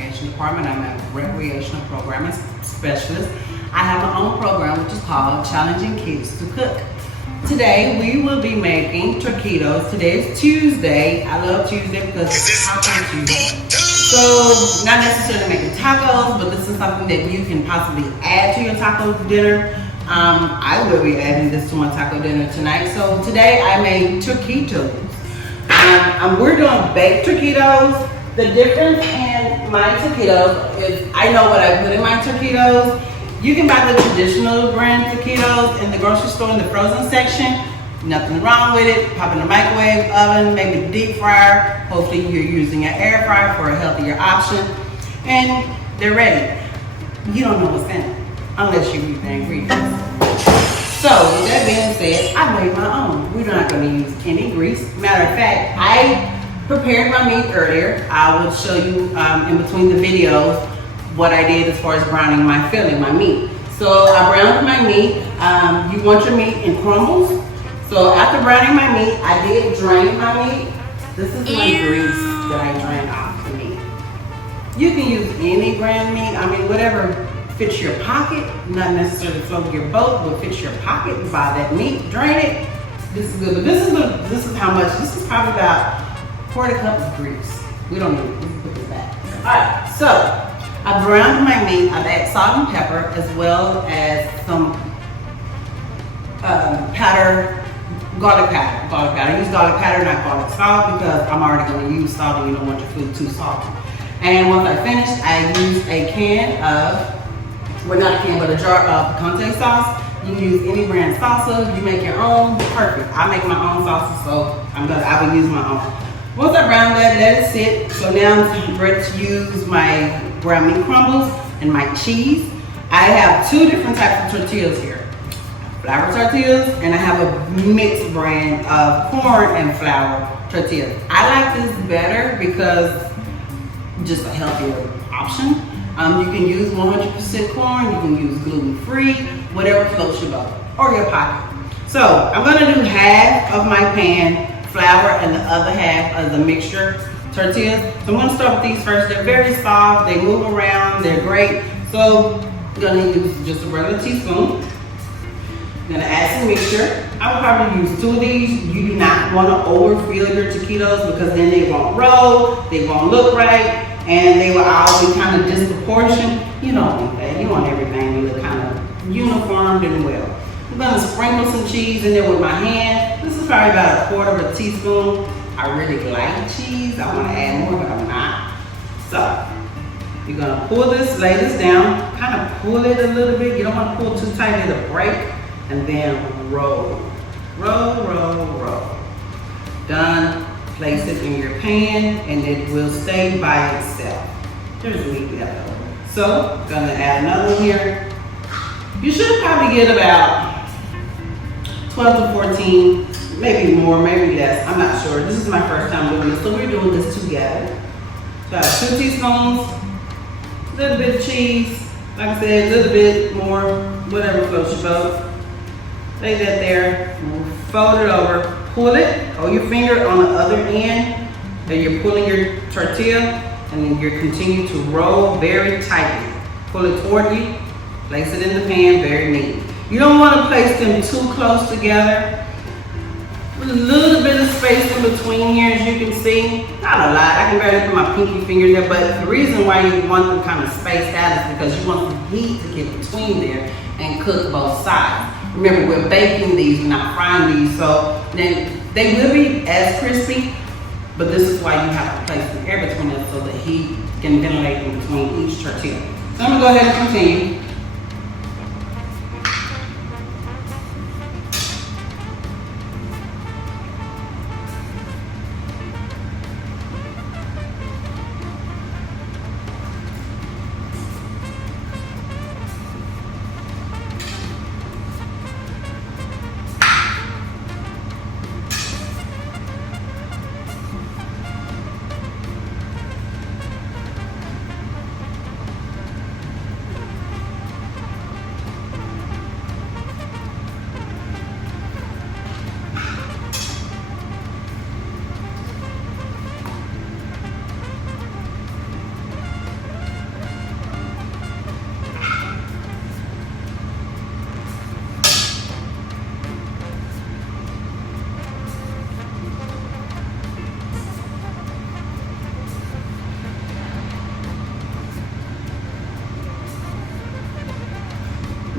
recreation department. I'm a recreational programming specialist. I have my own program which is called Challenging Kids to Cook. Today we will be making taquitos. Today is Tuesday. I love Tuesday because it's Taco Tuesday. So not necessarily making tacos, but this is something that you can possibly add to your taco dinner. I will be adding this to my taco dinner tonight. So today I made taquitos. We're doing baked taquitos. The difference in my taquitos is I know what I put in my taquitos. You can buy the traditional brand taquitos in the grocery store in the frozen section. Nothing wrong with it. Pop in the microwave, oven, maybe deep fryer. Hopefully you're using an air fryer for a healthier option. And they're ready. You don't know what's in it unless you read the ingredients. So with that being said, I made my own. We're not going to use any grease. Matter of fact, I prepared my meat earlier. I will show you in between the videos what I did as far as browning my filling, my meat. So I browned my meat. You want your meat in crumbles. So after browning my meat, I did drain my meat. This is my grease that I drained off the meat. You can use any brand meat. I mean, whatever fits your pocket. Not necessarily float your boat, but fits your pocket. You buy that meat, drain it. This is good. But this is how much. This is probably about a quarter cup of grease. We don't need it. Let's put this back. All right. So I browned my meat. I've added salt and pepper as well as some garlic powder. I use garlic powder, not garlic salt, because I'm already going to use salt and you don't want your food too salty. And once I finished, I used a can of, well not a can, but a jar of picante sauce. You can use any brand salsa. You make your own, perfect. I make my own salsa, so I will use my own. Once I brown that, let it sit. So now I'm ready to use my ground meat crumbles and my cheese. I have two different types of tortillas here. Flour tortillas, and I have a mixed brand of corn and flour tortillas. I like this better because just a healthier option. You can use 100% corn, you can use gluten-free, whatever floats your boat or your pocket. So I'm gonna do half of my pan flour and the other half of the mixture tortillas. So I'm gonna start with these first. They're very soft, they move around, they're great. So I'm gonna use just a regular teaspoon. I'm gonna add some mixture. I would probably use 2 of these. You do not want to overfill your taquitos because then they won't roll, they won't look right, and they will all be kind of disproportionate. You don't want that. You want everything to look kind of uniformed and well. I'm gonna sprinkle some cheese in there with my hand. This is probably about a quarter of a teaspoon. I really like cheese. I want to add more, but I'm not. So you're gonna pull this, lay this down, kind of pull it a little bit. You don't want to pull too tight, it'll break. And then roll, roll, roll, roll. Done. Place it in your pan and it will stay by itself. There's meat left over. So, gonna add another one here. You should probably get about 12 to 14, maybe more, maybe less. I'm not sure. This is my first time doing this, so we're doing this together. So I have 2 teaspoons, a little bit of cheese, like I said, a little bit more, whatever floats your boat. Lay that there, fold it over, pull it, hold your finger on the other end, and you're pulling your tortilla, and then you continue to roll very tightly. Pull it toward you, place it in the pan, very neat. You don't want to place them too close together. A little bit of space in between here, as you can see. Not a lot, I can barely put my pinky finger there, but the reason why you want them kind of spaced out is because you want the heat to get between there and cook both sides. Remember, we're baking these, we're not frying these, so then they will be as crispy, but this is why you have to place the air between them so the heat can ventilate in between each tortilla. So I'm gonna go ahead and continue.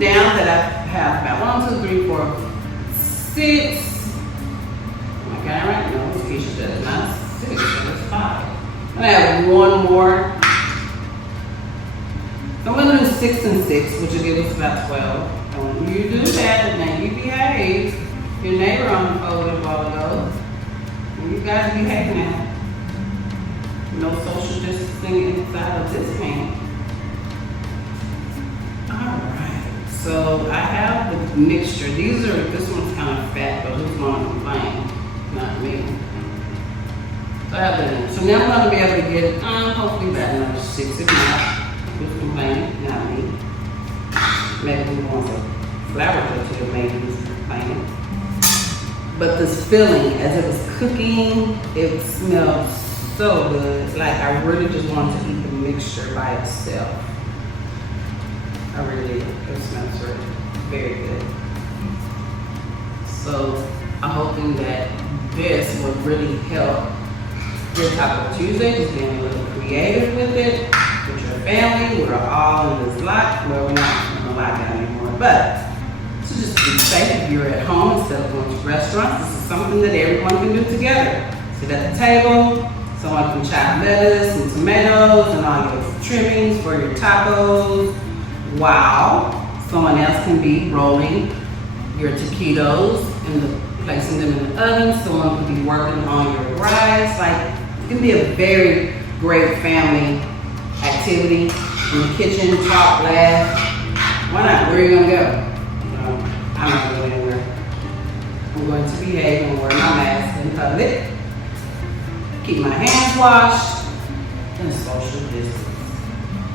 Now that I have about 1, 2, 3, 4, 6. Oh my God, right now, Keysha does not 6, so it's 5. I'm gonna have one more. I'm gonna do 6 and 6, which will give us about 12. And when you do that, now you behave. Your neighbor on the phone a while ago. You guys behave now. No social distancing inside of this pan. Alright, so I have the mixture. This one's kind of fat, but who's going to complain? Not me. So I have that in. So now I'm going to be able to get hopefully about another 6 if not. Who's complaining? Not me. Maybe who wants a flour tortilla, maybe who's complaining. But this feeling, as it was cooking, it smelled so good. Like I really just wanted to eat the mixture by itself. I really did. It smells really very good. So I'm hoping that this will really help your Taco Tuesday, just being a little creative with it, with your family. We're all in this lot. Well, we're not in a lockdown anymore, but to just be safe if you're at home instead of going to restaurants. This is something that everyone can do together. Sit at the table, someone can chop lettuce and tomatoes and all your trimmings for your tacos, while someone else can be rolling your taquitos and placing them in the oven. Someone can be working on your rice. Like, it can be a very great family activity in the kitchen, talk, laugh. Why not? Where are you gonna go? I'm not going anywhere. I'm going to behave and wear my mask in public. Keep my hands washed and social distance.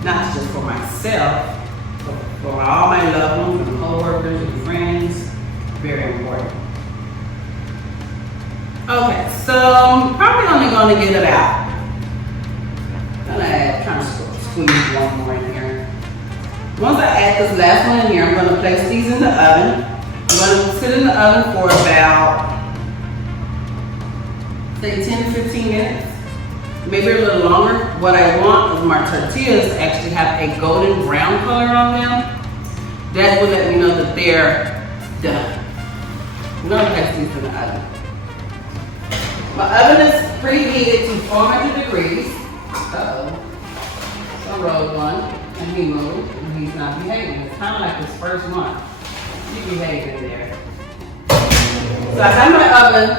Not just for myself, but for all my loved ones and co-workers and friends. Very important. Okay, so I'm probably only going to get about, trying to squeeze one more in here. Once I add this last one in here, I'm going to place these in the oven. I'm going to sit in the oven for about, say, 10 to 15 minutes, maybe a little longer. What I want is my tortillas to actually have a golden brown color on them. That will let me know that they're done. I'm going to place these in the oven. My oven is preheated to 400 degrees. Uh-oh. So I rolled one, and he moved, and he's not behaving. It's kind of like his first one. He behaved in there. So I have my oven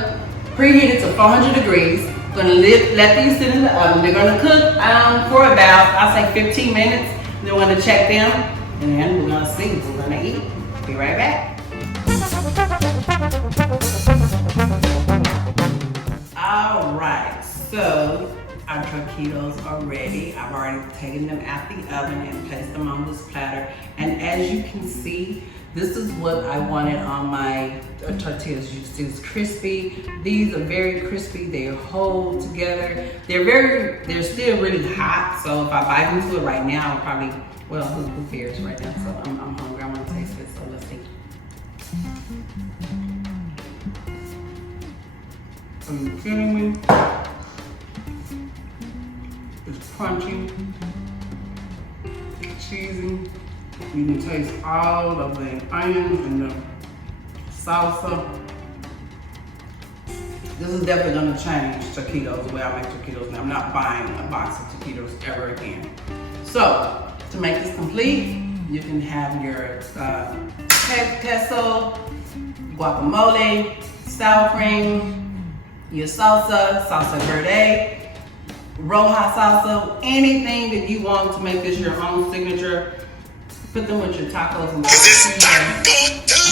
preheated to 400 degrees. I'm going to let these sit in the oven. They're going to cook for about, I'll say 15 minutes. Then we're going to check them, and then we're going to see. We're going to eat. Be right back. All right, so our taquitos are ready. I've already taken them out the oven and placed them on this platter. And as you can see, this is what I wanted on my tortillas. You see it's crispy. These are very crispy. They hold together. They're still really hot. So if I bite into it right now, I'll probably, well, who cares right now? So I'm hungry. I want to taste it. So let's see. Are you kidding me? It's crunchy, cheesy. You can taste all of the onions and the salsa. This is definitely gonna change taquitos, the way I make taquitos now. I'm not buying a box of taquitos ever again. So, to make this complete, you can have your queso, guacamole, sour cream, your salsa verde, roja salsa, anything that you want to make this your own signature. Put them with your tacos and tortillas. I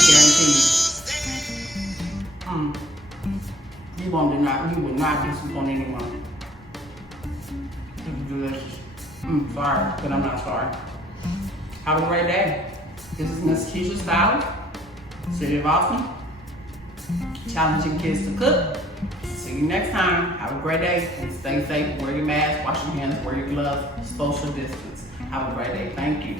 guarantee you. You will not disappoint anyone. It's delicious. Sorry, but I'm not sorry. Have a great day. This is Miss Keysha Style, City of Austin. Challenging kids to cook. See you next time. Have a great day and stay safe. Wear your mask, wash your hands, wear your gloves, social distance. Have a great day. Thank you.